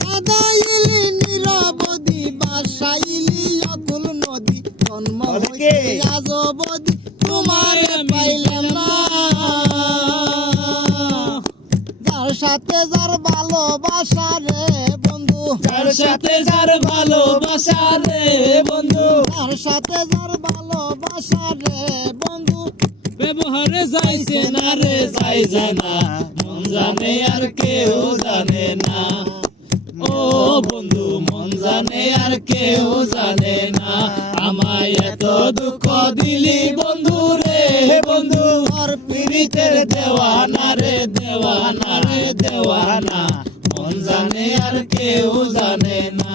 কাদাইলি নিরবধি বাসাইলি অকুল নদী জন্ম হইতে আজ অবধি তোমারে পাইলাম না। যার সাথে যার ভালোবাসা রে বন্ধু, যার সাথে যার ভালোবাসা রে বন্ধু, যার সাথে যার ভালোবাসা রে বন্ধু, ব্যবহারে যাইছে না রে যাই জানা, মন জানে আর কেউ জানে না। ও বন্ধু মন জানে আর কেউ জানে না, আমায় এত দুঃখ দিলি বন্ধু রে বন্ধু, আর পীড়িতের দেওয়ানা রে দেওয়ানা রে দেওয়ানা, মন জানে আর কেউ জানে না।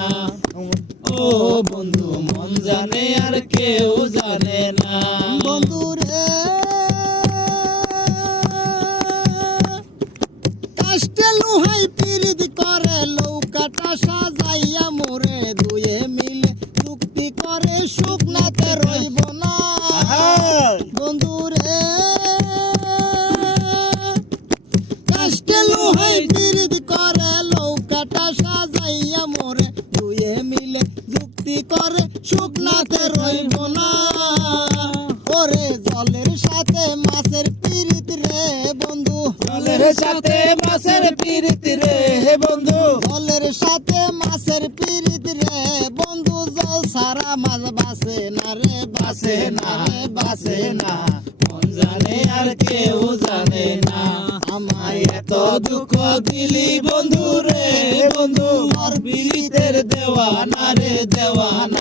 ও বন্ধু মন জানে আর কেউ জানে না। বন্ধু রে কাষ্টে লুহাই পিরিত করে লৌকাটা সাজাইয়া মোরে দুয়ে মিলে চুক্তি করে শুকনাতে রইব না। বন্ধু রে কাষ্টে লুহাই পিরিত করে লৌকাটা সাজাইয়া মোরে দুয়ে মিলে চুক্তি করে শুকনাতে রইব না। ওরে জলের সাথে মাছের পিরিত রে বন্ধু, জলের সাথে মাছের পীড়িত রে বন্ধু, জলের সাথে মাছের পিরিত রে বন্ধু, জল সারা মাছ বাসে না রে বাসে না রে বাসে না। মন জানে আর কেউ জানে না, আমায় এত দুঃখ দিলি বন্ধু রে বন্ধু, আর পীড়িতের দেওয়ানা রে দেওয়ানা।